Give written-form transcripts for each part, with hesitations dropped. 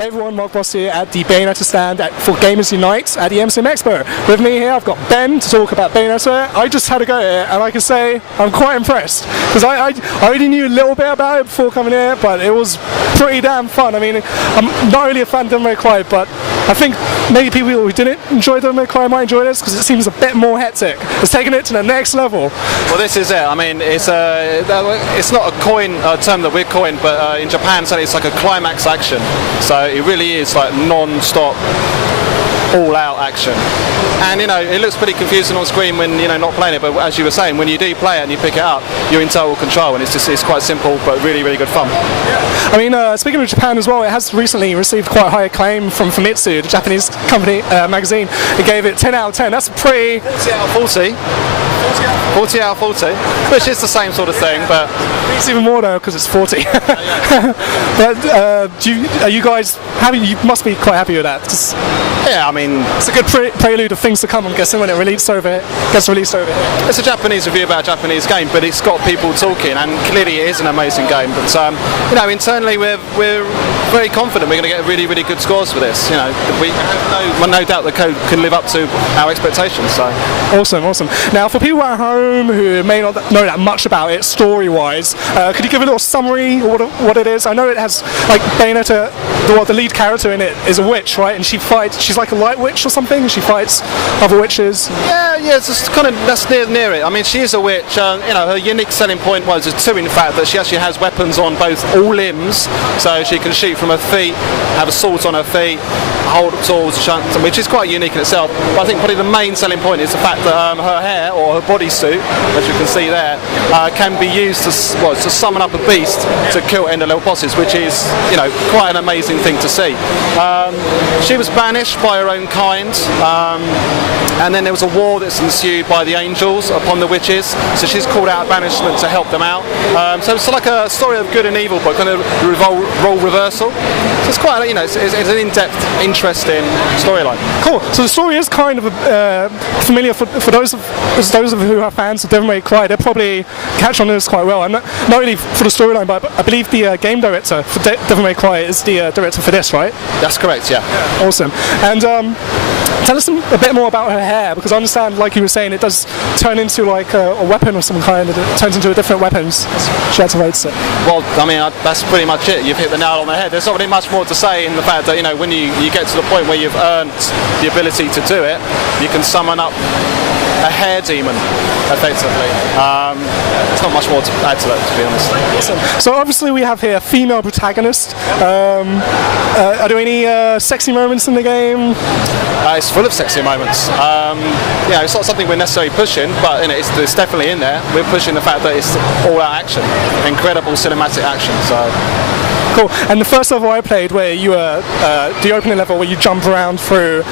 Hey everyone, Mark Boss here at the Bayonetta stand for Gamers Unite at the MCM Expo. With me here I've got Ben to talk about Bayonetta. I just had to go here and I can say I'm quite impressed because I already knew a little bit about it before coming here, but it was pretty damn fun. I mean, I'm not really a fan of Devil May Cry, but I think maybe people who didn't enjoy Devil May Cry might enjoy this because it seems a bit more hectic. It's taking it to the next level. Well, this is it. I mean, it's not a term that we're coined, but in Japan, so it's like a climax action. So it really is like non-stop, all-out action. And you know, it looks pretty confusing on screen when not playing it. But as you were saying, when you do play it and you pick it up, you're in total control, and it's quite simple but really good fun. Yeah. I mean, speaking of Japan as well, it has recently received quite high acclaim from Famitsu, the Japanese company magazine. It gave it 10 out of 10. That's pretty. 40 out of 40. 40 out of 40, which is the same sort of thing, but it's even more though because it's 40. But are you guys happy? You must be quite happy with that. Yeah, I mean, it's a good prelude of things to come, I'm guessing, when it gets released over here. It's a Japanese review about a Japanese game, but it's got people talking, and clearly it is an amazing game. But internally we're very confident we're going to get really good scores for this. We have no doubt the code can live up to our expectations. So awesome. Now, for people at home who may not know that much about it story-wise, could you give a little summary of what it is? I know it has, like, Bayonetta, the lead character in it is a witch, right? And she's like a light witch or something. She fights other witches. Yeah, it's just that's near it. I mean, she is a witch. Her unique selling point was two, in fact, that she actually has weapons on all limbs, so she can shoot from her feet, have a sword on her feet, hold swords, which is quite unique in itself. But I think probably the main selling point is the fact that her hair, or her bodysuit, as you can see there, can be used to summon up a beast to kill end-level bosses, which is quite an amazing thing to see. She was banished by her own kind, and then there was a war that's ensued by the angels upon the witches, so she's called out of banishment to help them out. So it's like a story of good and evil, but kind of role reversal. So it's quite it's an in-depth, interesting storyline. Cool. So the story is kind of familiar for those of who are fans of Devil May Cry. They'll probably catch on to this quite well. And not only for the storyline, but I believe the game director for Devil May Cry is the director for this, right? That's correct. Yeah. Awesome. And tell us a bit more about her hair, because I understand, like you were saying, it does turn into like a weapon of some kind. It turns into a different weapon. She activates it. Well, I mean, that's pretty much it. You've hit the nail on the head. There's not really much more to say in the fact that when you get to the point where you've earned the ability to do it, you can summon up a hair demon, effectively. There's not much more to add to that, to be honest. Awesome. So obviously we have here a female protagonist. Are there any sexy moments in the game? It's full of sexy moments. It's not something we're necessarily pushing, but it's definitely in there. We're pushing the fact that it's all-out action, incredible cinematic action. So. Cool. And the first level I played, where you were the opening level where you jump around through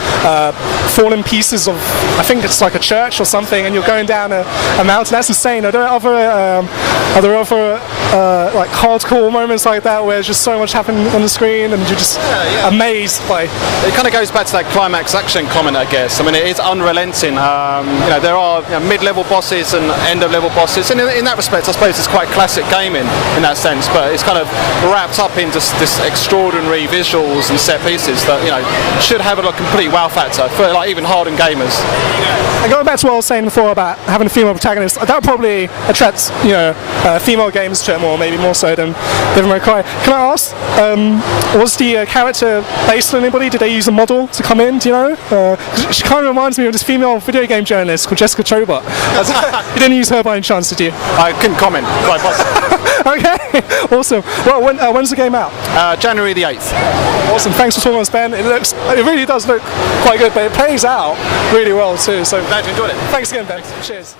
fallen pieces of, I think it's like a church or something, and you're going down a mountain. That's insane. Are there other like hardcore moments like that where there's just so much happening on the screen and you're just amazed by? It kind of goes back to that climax action comment, I guess. I mean, it is unrelenting. There are mid-level bosses and end-of-level bosses, and in that respect, I suppose it's quite classic gaming in that sense. But it's kind of wrapped up into this extraordinary visuals and set pieces that should have a complete wow factor for even hardened gamers. And going back to what I was saying before about having a female protagonist, that probably attracts female gamers to it more, maybe more so than Devil May Cry. Can I ask, was the character based on anybody? Did they use a model to come in? Do you know? She kind of reminds me of this female video game journalist called Jessica Chobot. You didn't use her by any chance, did you? I couldn't comment. Quite possible. Okay, awesome. Well, when's the game out? January the 8th. Awesome. Thanks for talking to us, Ben. It really does look quite good, but it plays out really well too. So glad you enjoyed it. Thanks again, Ben. Cheers.